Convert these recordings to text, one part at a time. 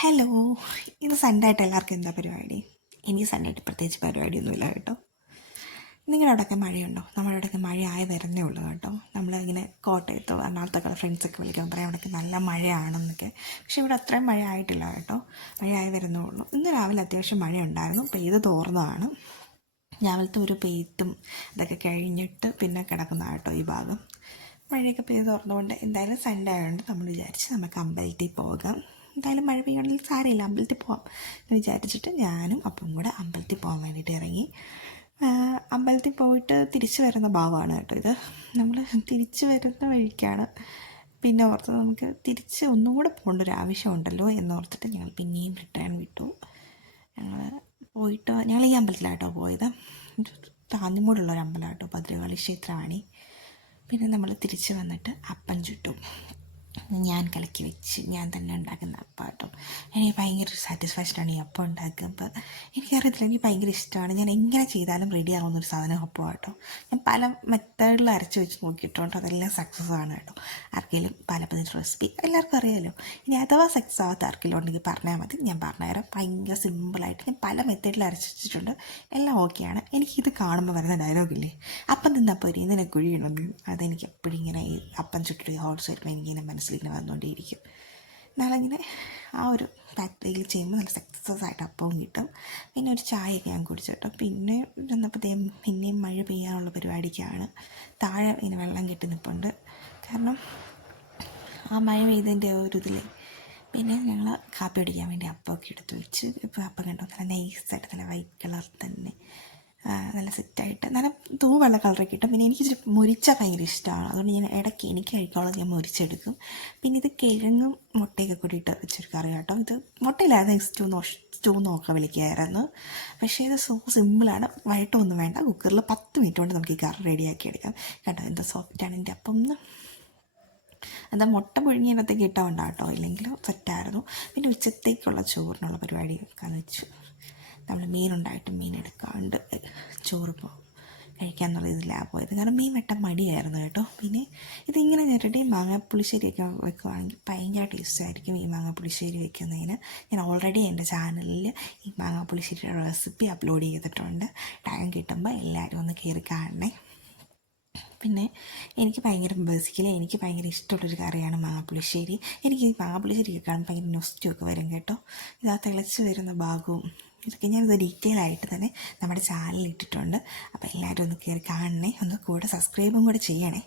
Hello. ഇത് Sunday ആയിട്ട് എല്ലാവർക്കും എന്താ പരിപാടി? എനിക്ക് സൺഡേ ആയിട്ട് പ്രത്യേകിച്ച് പരിപാടിയൊന്നുമില്ല കേട്ടോ. നിങ്ങളുടെ അവിടെയൊക്കെ മഴയുണ്ടോ? നമ്മുടെ അവിടെയൊക്കെ മഴയായി വരുന്നേ ഉള്ളൂ കേട്ടോ. നമ്മളിങ്ങനെ കോട്ടയത്തോ എറണാകുളത്തൊക്കെ ഫ്രണ്ട്സൊക്കെ വിളിക്കാൻ പറയാം അവിടെയൊക്കെ നല്ല മഴയാണെന്നൊക്കെ. പക്ഷേ ഇവിടെ അത്രയും മഴ ആയിട്ടില്ല കേട്ടോ. മഴയായി വരുന്നേ ഉള്ളൂ. ഇന്ന് രാവിലെ അത്യാവശ്യം മഴയുണ്ടായിരുന്നു, പെയ്ത് തോർന്നതാണ്. രാവിലത്തെ ഒരു പെയ്ത്തും ഇതൊക്കെ കഴിഞ്ഞിട്ട് പിന്നെ കിടക്കുന്നതാണ് കേട്ടോ ഈ ഭാഗം. മഴയൊക്കെ പെയ്ത് തുറന്നുകൊണ്ട് എന്തായാലും സൺഡേ ആയതുകൊണ്ട് നമ്മൾ വിചാരിച്ച് നമുക്ക് അമ്പലത്തിൽ പോകാം. എന്തായാലും മഴ പെയ്യുകയാണെങ്കിൽ സാരമില്ല, അമ്പലത്തിൽ പോകാം എന്ന് വിചാരിച്ചിട്ട് ഞാനും അപ്പം കൂടെ അമ്പലത്തിൽ പോകാൻ വേണ്ടിയിട്ട് ഇറങ്ങി. അമ്പലത്തിൽ പോയിട്ട് തിരിച്ചു വരുന്ന ഭാഗമാണ് കേട്ടോ ഇത്. നമ്മൾ തിരിച്ചു വരുന്ന വഴിക്കാണ് പിന്നെ ഓർത്ത് നമുക്ക് തിരിച്ച് ഒന്നും കൂടെ പോകേണ്ട ഒരു ആവശ്യമുണ്ടല്ലോ എന്നോർത്തിട്ട് ഞങ്ങൾ പിന്നെയും റിട്ടേൺ വിട്ടു. ഞങ്ങൾ പോയിട്ട് ഞങ്ങൾ ഈ അമ്പലത്തിലാട്ടോ പോയത്. താന്നിമൂടുള്ളൊരു അമ്പലമാട്ടോ, ഭദ്രകാളി ക്ഷേത്രമാണ്. പിന്നെ നമ്മൾ തിരിച്ച് വന്നിട്ട് അപ്പം ചുട്ടു. ഞാൻ കലക്കി വെച്ച് ഞാൻ തന്നെ ഉണ്ടാക്കുന്ന അപ്പം കേട്ടോ. എനിക്ക് ഭയങ്കര സാറ്റിസ്ഫാക്ഷനാണ് ഈ അപ്പം ഉണ്ടാക്കുമ്പോൾ. എനിക്കറിയത്തില്ല, എനിക്ക് ഭയങ്കര ഇഷ്ടമാണ്. ഞാൻ എങ്ങനെ ചെയ്താലും റെഡി ആവുന്നൊരു സാധനം അപ്പം കേട്ടോ. ഞാൻ പല മെത്തേഡിൽ അരച്ച് വെച്ച് നോക്കിയിട്ടുണ്ട്, അതെല്ലാം സക്സസ് ആണ് കേട്ടോ. ആർക്കെങ്കിലും പല റെസിപ്പി എല്ലാവർക്കും അറിയാമല്ലോ. ഇനി അഥവാ സക്സസ് ആവാത്ത ആർക്കെങ്കിലും ഉണ്ടെങ്കിൽ പറഞ്ഞാൽ മതി, ഞാൻ പറഞ്ഞുതരാം. ഭയങ്കര സിമ്പിളായിട്ട് ഞാൻ പല മെത്തേഡിൽ അരച്ച് വെച്ചിട്ടുണ്ട്, എല്ലാം ഓക്കെയാണ്. എനിക്കിത് കാണുമ്പോൾ വരുന്ന ഡയലോഗില്ലേ, അപ്പം തിന്നപ്പോൾ ഒരു ഇതിനെ കുഴിയണമെന്ന്, അതെനിക്ക് എപ്പോഴും ഇങ്ങനെ ഈ അപ്പം ചുട്ടിട്ട് ഹോൾസ് വരുമ്പോൾ എനിക്കിങ്ങനെ മനസ്സിലിങ്ങനെ വന്നുകൊണ്ടേയിരിക്കും. നാളെങ്ങനെ ആ ഒരു ഫാക്ടറിയിൽ ചെയ്യുമ്പോൾ നല്ല സക്സസ് ആയിട്ട് അപ്പവും കിട്ടും. പിന്നെ ഒരു ചായയൊക്കെ ഞാൻ കുടിച്ചു കേട്ടോ. പിന്നെ ചെന്നപ്പോഴത്തേക്കും പിന്നെയും മഴ പെയ്യാനുള്ള പരിപാടിക്കാണ്. താഴെ ഇങ്ങനെ വെള്ളം കെട്ടി നിൽപ്പുണ്ട്. കാരണം ആ മഴ പെയ്തതിൻ്റെ ഒരു ഇതിൽ പിന്നെ ഞങ്ങൾ കാപ്പി അടിക്കാൻ വേണ്ടി അപ്പമൊക്കെ എടുത്ത് വെച്ച്. ഇപ്പോൾ അപ്പം കണ്ടോ, നല്ല നൈസായിട്ട് നല്ല വൈറ്റ് കളർ തന്നെ നല്ല സെറ്റായിട്ട് നല്ല വെള്ള കളറൊക്കെ കിട്ടും. പിന്നെ എനിക്ക് ഇച്ചിരി മുരിച്ച ഭയങ്കര ഇഷ്ടമാണ്, അതുകൊണ്ട് ഞാൻ ഇടയ്ക്ക് എനിക്ക് കഴിക്കാനുള്ളത് ഞാൻ മുരിച്ചെടുക്കും. പിന്നെ ഇത് കിഴങ്ങും മുട്ടയൊക്കെ കൂടിയിട്ട് വെച്ചൊരു കറി കേട്ടോ. ഇത് മുട്ടയിലായിരുന്നു സ്റ്റൂ നോക്കാൻ വിളിക്കുകയായിരുന്നു. പക്ഷേ ഇത് സിമ്പിളാണ്, വഴട്ടൊന്നും വേണ്ട. കുക്കറിൽ 10 മിനിറ്റ് കൊണ്ട് നമുക്ക് ഈ കറി റെഡിയാക്കി എടുക്കാം കേട്ടോ. എന്താ സോഫ്റ്റാണ് എൻ്റെ അപ്പം. എന്താ മുട്ട പുഴുങ്ങിയതിനകത്തേക്ക് ഇട്ടുകൊണ്ടാണ് കേട്ടോ, ഇല്ലെങ്കിൽ സെറ്റായിരുന്നു. പിന്നെ ഉച്ചത്തേക്കുള്ള ചോറിനുള്ള പരിപാടി വെക്കാമെന്ന് വെച്ചു. നമ്മൾ മീനുണ്ടായിട്ട് മീൻ എടുക്കാണ്ട് ചോറ് കഴിക്കാമെന്നുള്ള ഇതിലാണ് പോയത്. കാരണം മീൻ വെട്ടാൻ മടിയായിരുന്നു കേട്ടോ. പിന്നെ ഇതിങ്ങനെ ഞെരട്ടി മാങ്ങാപ്പുളിശ്ശേരിയൊക്കെ വെക്കുവാണെങ്കിൽ ഭയങ്കര ടേസ്റ്റായിരിക്കും ഈ മാങ്ങാപ്പുളിശ്ശേരി വെക്കുന്നതിന്. ഞാൻ ഓൾറെഡി എൻ്റെ ചാനലിൽ ഈ മാങ്ങാപ്പുളിശ്ശേരിയുടെ റെസിപ്പി അപ്ലോഡ് ചെയ്തിട്ടുണ്ട്. ടൈം കിട്ടുമ്പോൾ എല്ലാവരും ഒന്ന് കയറി കാണണേ. പിന്നെ എനിക്ക് ബേസിക്കലി എനിക്ക് ഭയങ്കര ഇഷ്ടമുള്ളൊരു കറിയാണ് മാങ്ങാപ്പുളിശ്ശേരി. എനിക്ക് ഈ മാങ്ങാപ്പുളിശ്ശേരിയൊക്കെ കാണുമ്പോൾ ഭയങ്കര നൊസ്റ്റൊക്കെ വരും കേട്ടോ. ഇതാ തിളച്ച് വരുന്ന ഭാഗവും ഇതൊക്കെ ഞാനിത് ഡീറ്റെയിൽ ആയിട്ട് തന്നെ നമ്മുടെ ചാനലിൽ ഇട്ടിട്ടുണ്ട്. അപ്പോൾ എല്ലാവരും ഒന്ന് കയറി കാണണേ, ഒന്ന് കൂടെ സബ്സ്ക്രൈബും കൂടെ ചെയ്യണേ.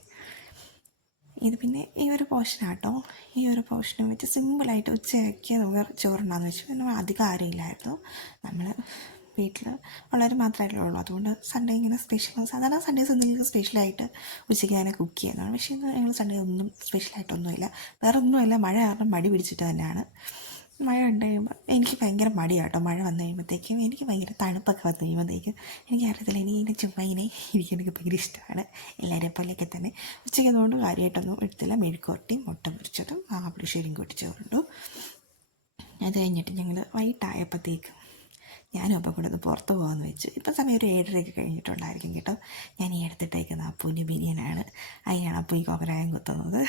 ഇത് പിന്നെ ഈ ഒരു പോർഷനാട്ടോ. ഈ ഒരു പോർഷനും വെച്ച് സിമ്പിളായിട്ട് ഉച്ചയ്ക്ക് നമുക്ക് ചോറുണ്ടാകുന്ന വെച്ചു. പിന്നെ അധികം ആരുമില്ലായിരുന്നു, നമ്മൾ വീട്ടിൽ വളരെ മാത്രമല്ലേ ഉള്ളൂ. അതുകൊണ്ട് സൺഡേ ഇങ്ങനെ സാധാരണ സൺഡേസ് എന്തെങ്കിലും സ്പെഷ്യലായിട്ട് ഉച്ചയ്ക്ക് തന്നെ കുക്ക് ചെയ്യുന്നതാണ്. പക്ഷേ ഇന്ന് ഞങ്ങൾ സൺഡേ ഒന്നും സ്പെഷ്യലായിട്ടൊന്നുമില്ല. വേറെ ഒന്നുമില്ല, മഴ കാരണം മടി പിടിച്ചിട്ട് തന്നെയാണ്. മഴ ഉണ്ട് കഴിയുമ്പോൾ എനിക്ക് ഭയങ്കര മടിയാട്ടോ. മഴ വന്നു കഴിയുമ്പോഴത്തേക്കും എനിക്ക് ഭയങ്കര തണുപ്പൊക്കെ വന്നു കഴിയുമ്പോഴത്തേക്കും എനിക്കറിയത്തില്ല, എനിക്ക് ചുമ്മാ ഇങ്ങനെ ഇരിക്കാൻ എനിക്ക് ഭയങ്കര ഇഷ്ടമാണ്. എല്ലാവരെയും പോലെയൊക്കെ തന്നെ ഉച്ചയ്ക്ക് അതുകൊണ്ട് കാര്യമായിട്ടൊന്നും എടുത്തില്ല. മെഴുക്കുവരട്ടിയും മുട്ട പൊരിച്ചതും മാങ്ങാപ്പുളിശ്ശേരിയും കൂട്ടി ചോറുണ്ടു. അത് കഴിഞ്ഞിട്ട് ഞങ്ങൾ വൈകിട്ടായപ്പോഴത്തേക്കും ഞാനും അപ്പം കൂടെ ഒന്ന് പുറത്ത് പോകാമെന്ന് വെച്ചു. ഇപ്പം സമയം ഒരു 7:30 കഴിഞ്ഞിട്ടുണ്ടായിരിക്കും കേട്ടോ. ഞാൻ ഈ എടുത്തിട്ടേക്കുന്ന അപ്പൂൻ്റെ ബനിയനാണ്. അതിനാണ് അപ്പൂ ഈ കോക്കരായം കുത്തുന്നത്.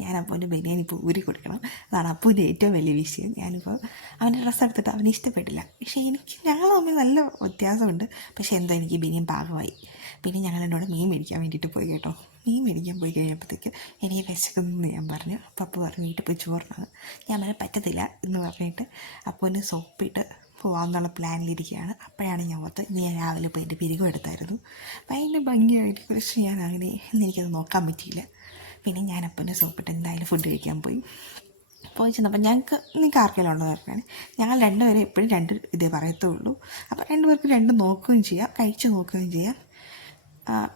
ഞാൻ അപ്പൂൻ്റെ ബനിയൻ ഇപ്പോൾ ഊരി കൊടുക്കണം, അതാണ് അപ്പൂൻ്റെ ഏറ്റവും വലിയ വിഷയം. ഞാനിപ്പോൾ അവൻ്റെ ഡ്രസ്സ് എടുത്തിട്ട് അവന് ഇഷ്ടപ്പെട്ടില്ല. പക്ഷേ ഞങ്ങൾ തമ്മിൽ നല്ല വ്യത്യാസമുണ്ട്. പക്ഷേ എന്തോ എനിക്ക് ബനിയൻ പാകമായി. പിന്നെ ഞങ്ങൾ എന്നോട് മീൻ മേടിക്കാൻ വേണ്ടിയിട്ട് പോയി കേട്ടോ. മീൻ മേടിക്കാൻ പോയി കഴിയുമ്പോഴത്തേക്ക് എനിക്ക് വിശക്കുന്നെന്ന് ഞാൻ പറഞ്ഞു. അപ്പോൾ അപ്പു പറഞ്ഞു വീട്ടിൽ പോയി ചോറിനാണ്. ഞാൻ അങ്ങനെ പറ്റത്തില്ല എന്ന് പറഞ്ഞിട്ട് അപ്പൂന് സോപ്പിട്ട് പോകാമെന്നുള്ള പ്ലാനിലിരിക്കുകയാണ്. അപ്പോഴാണ് ഞാൻ ഓർത്ത് ഞാൻ രാവിലെ പോയി എൻ്റെ പിരികം എടുത്തായിരുന്നു. ഭയങ്കര ഭംഗിയായിട്ട്, പക്ഷേ ഞാൻ അങ്ങനെ എനിക്കത് നോക്കാൻ പറ്റിയില്ല. പിന്നെ ഞാൻ അപ്പൻ്റെ സോപ്പിട്ട് എന്തായാലും ഫുഡ് കഴിക്കാൻ പോയി ചെന്നപ്പോൾ നിങ്ങൾക്ക് ആർക്കെങ്കിലും ഉണ്ടെന്ന് പറഞ്ഞാൽ ഞങ്ങൾ രണ്ടുപേരും എപ്പോഴും 2 ഇതേ പറയത്തുള്ളൂ. അപ്പോൾ 2 പേർക്ക് 2 നോക്കുകയും ചെയ്യാം, കഴിച്ച് നോക്കുകയും ചെയ്യാം.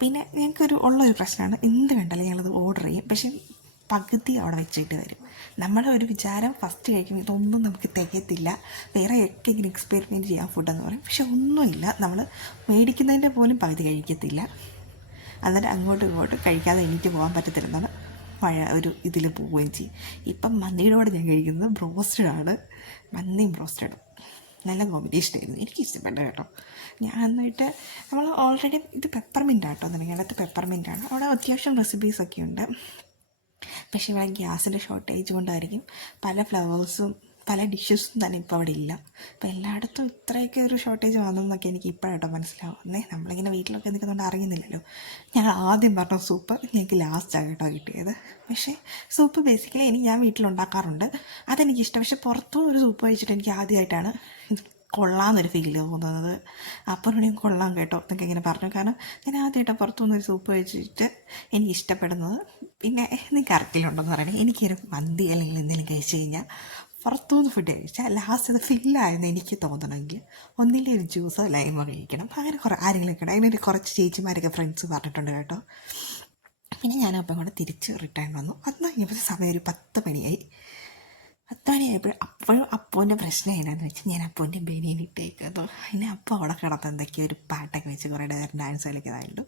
പിന്നെ ഞങ്ങൾക്കൊരു ഉള്ളൊരു പ്രശ്നമാണ്, എന്ത് കണ്ടാലും ഞങ്ങളത് ഓർഡർ ചെയ്യും. പക്ഷേ പകുതി അവിടെ വെച്ചിട്ട് വരും. നമ്മുടെ ഒരു വിചാരം ഫസ്റ്റ് കഴിക്കുമ്പോൾ ഇതൊന്നും നമുക്ക് തികയത്തില്ല, വേറെ ഒക്കെ ഇങ്ങനെ എക്സ്പെരിമെൻറ്റ് ചെയ്യാൻ ഫുഡെന്ന് പറയും. പക്ഷെ ഒന്നുമില്ല, നമ്മൾ മേടിക്കുന്നതിൻ്റെ പോലും പകുതി കഴിക്കത്തില്ല. എന്നിട്ട് അങ്ങോട്ടും ഇങ്ങോട്ടും കഴിക്കാതെ എനിക്ക് പോകാൻ പറ്റത്തില്ലെന്നാണ് ഒരു ഇതിൽ പോവുകയും ചെയ്യും. ഇപ്പം മന്തിയുടെ കൂടെ ഞാൻ കഴിക്കുന്നത് ബ്രോസ്റ്റഡാണ്. മന്തിയും ബ്രോസ്റ്റഡും നല്ല കോമ്പിനേഷനായിരുന്നു, എനിക്ക് ഇഷ്ടപ്പെട്ട കേട്ടോ. ഞാൻ എന്നിട്ട് നമ്മൾ ഓൾറെഡി ഇത് പെപ്പർമിൻ്റ് ആട്ടോ, നിലയ്ക്കകത്ത് പെപ്പർമിൻ്റാണ്. അവിടെ അത്യാവശ്യം റെസിപ്പീസൊക്കെ ഉണ്ട്. പക്ഷേ ഇവിടെ ഗ്യാസിൻ്റെ ഷോർട്ടേജ് കൊണ്ടായിരിക്കും പല ഫ്ലവേഴ്സും പല ഡിഷസും തന്നെ ഇപ്പോൾ അവിടെ ഇല്ല. അപ്പോൾ എല്ലായിടത്തും ഇത്രയൊക്കെ ഒരു ഷോർട്ടേജ് വന്നെന്നൊക്കെ എനിക്ക് ഇപ്പോഴാട്ടോ മനസ്സിലാവുന്നേ. നമ്മളിങ്ങനെ വീട്ടിലൊക്കെ നിൽക്കുന്നുണ്ട് അറിയുന്നില്ലല്ലോ. ഞങ്ങൾ ആദ്യം പറഞ്ഞ സൂപ്പ് ഞങ്ങൾക്ക് ലാസ്റ്റാണ് കേട്ടോ കിട്ടിയത്. പക്ഷേ സൂപ്പ് ബേസിക്കലി ഞാൻ വീട്ടിലുണ്ടാക്കാറുണ്ട്, അതെനിക്കിഷ്ടം. പക്ഷെ പുറത്തും ഒരു സൂപ്പ് കഴിച്ചിട്ട് എനിക്ക് ആദ്യമായിട്ടാണ് കൊള്ളാമെന്നൊരു ഫീൽ തോന്നുന്നത്. അപ്പനോടെയും കൊള്ളാം കേട്ടോ എന്നൊക്കെ ഇങ്ങനെ പറഞ്ഞു. കാരണം ഞാൻ ആദ്യമായിട്ടാണ് പുറത്തുനിന്നൊരു സൂപ്പ് കഴിച്ചിട്ട് എനിക്ക് ഇഷ്ടപ്പെടുന്നത്. പിന്നെ നിങ്ങൾക്ക് അറിയില്ലുണ്ടോയെന്ന് പറയണേ, എനിക്കൊരു മന്തി അല്ലെങ്കിൽ എന്തെങ്കിലും കഴിച്ച് കഴിഞ്ഞാൽ പുറത്തുനിന്ന് ഫുഡ് കഴിച്ചാൽ ലാസ്റ്റ് അത് ഫില്ലായെന്ന് എനിക്ക് തോന്നണമെങ്കിൽ ഒന്നില്ലേ ഒരു ജ്യൂസോ ലൈമോ കഴിക്കണം. അങ്ങനെ ആരെങ്കിലും ഒക്കെ അതിനൊരു കുറച്ച് ചേച്ചിമാരൊക്കെ ഫ്രണ്ട്സ് പറഞ്ഞിട്ടുണ്ട് കേട്ടോ. പിന്നെ ഞാൻ അപ്പം കൂടെ തിരിച്ച് റിട്ടേൺ വന്നു. അന്ന് കഴിഞ്ഞപ്പോൾ സമയം ഒരു 10 മണിയായി. 10 മണിയായപ്പോഴും അപ്പോഴും അപ്പൂൻ്റെ പ്രശ്നം എന്നാന്ന് വെച്ചാൽ ഞാൻ അപ്പൂൻ്റെ ബനിയൻ ഇട്ടേക്കുന്നു. അതിന് അപ്പം അവിടെ കിടന്ന് എന്തൊക്കെയോ ഒരു പാട്ടൊക്കെ വെച്ച് കുറേ നേരം ഡാൻസ് കളിക്കുന്നതായിട്ടു.